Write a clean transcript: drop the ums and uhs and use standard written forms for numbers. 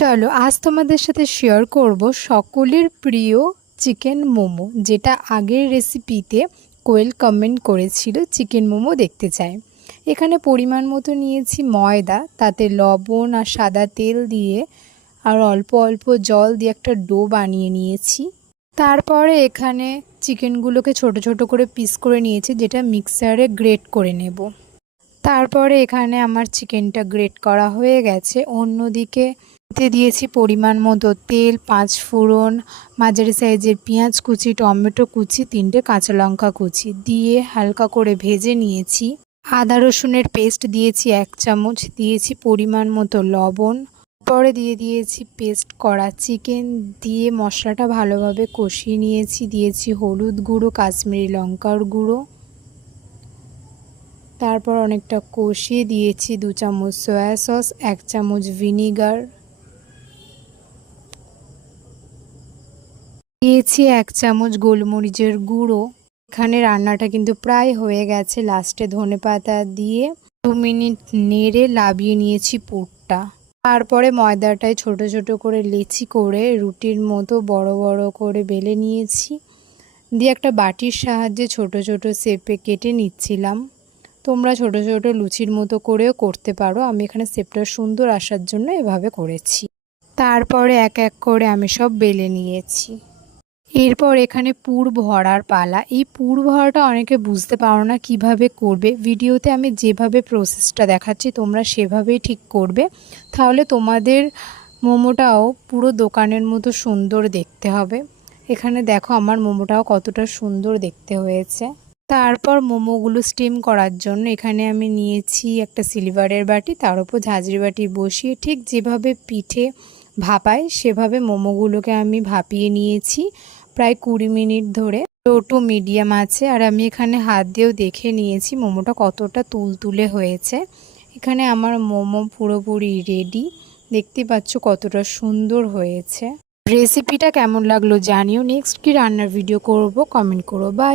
চলো আজ তোমাদের সাথে শেয়ার করব সকলের প্রিয় চিকেন মোমো, যেটা আগের রেসিপিতে কোয়েল কমেন্ট করেছিল চিকেন মোমো দেখতে চায়। এখানে পরিমাণ মতো নিয়েছি ময়দা, তাতে লবণ আর সাদা তেল দিয়ে আর অল্প অল্প জল দিয়ে একটা ডো বানিয়ে নিয়েছি। তারপরে এখানে চিকেনগুলোকে ছোট ছোট করে পিস করে নিয়েছি, যেটা মিক্সারে গ্রেট করে নেব। তারপরে এখানে আমার চিকেনটা গ্রেট করা হয়ে গেছে। অন্যদিকে দিয়েছি পরিমাণ মতো তেল, 5 ফোড়ন, মাঝারি সাইজের পেঁয়াজ কুচি, টমেটো কুচি, 3টে কাঁচা লঙ্কা কুচি দিয়ে হালকা করে ভেজে নিয়েছি। আদা রসুনের পেস্ট দিয়েছি 1 চামচ, দিয়েছি পরিমাণ মতো লবণ, পরে দিয়ে দিয়েছি পেস্ট করা চিকেন, দিয়ে মশলাটা ভালোভাবে কষিয়ে নিয়েছি। দিয়েছি হলুদ গুঁড়ো, কাশ্মীরি লঙ্কার গুঁড়ো, তারপর অনেকটা কষিয়ে দিয়েছি 2 চামচ সয়া সস, 1 চামচ ভিনিগার, দিয়েছি 1 চামচ গোলমরিচের গুঁড়ো। এখানে রান্নাটা কিন্তু প্রায় হয়ে গেছে। লাস্টে ধনেপাতা দিয়ে 2 মিনিট নেড়ে লাবিয়ে নিয়েছি পুরটা। তারপরে ময়দাটায় ছোট ছোট করে লেচি করে রুটির মতো বড় বড় করে বেলে নিয়েছি, দিয়ে একটা বাটির সাহায্যে ছোট ছোট শেপে কেটে নিচ্ছিলাম। তোমরা ছোট ছোট লুচির মতো করেও করতে পারো, আমি এখানে শেপটা সুন্দর আসার জন্য এভাবে করেছি। তারপরে এক এক করে আমি সব বেলে নিয়েছি। এরপর এখানে পুর ভরার পালা। এই পুর ভরাটা অনেকে বুঝতে পারো না কিভাবে করবে। ভিডিওতে আমি যেভাবে প্রসেসটা দেখাচ্ছি তোমরা সেভাবেই ঠিক করবে, তাহলে তোমাদের মোমোটাও পুরো দোকানের মতো সুন্দর দেখতে হবে। এখানে দেখো আমার মোমোটাও কতটা সুন্দর দেখতে হয়েছে। তারপর মোমোগুলো স্টিম করার জন্য এখানে আমি নিয়েছি একটা সিলভারের বাটি, তার উপর ঝাঁঝরি বাটি বসিয়ে ঠিক যেভাবে পিঠে ভাপায় সেভাবে মোমোগুলোকে আমি ভাপিয়ে নিয়েছি প্রায় 20 মিনিট ধরে। লো টু মিডিয়াম আছে। আর আমি এখানে হাত দিয়েও দেখে নিয়েছি মোমোটা কতটা তুলতুলে হয়েছে। এখানে আমার মোমো পুরোপুরি রেডি, দেখতে পাচ্ছ কতটা সুন্দর হয়েছে। রেসিপিটা কেমন লাগলো জানিও। নেক্সট কি রান্নার ভিডিও করব কমেন্ট করো। বাই।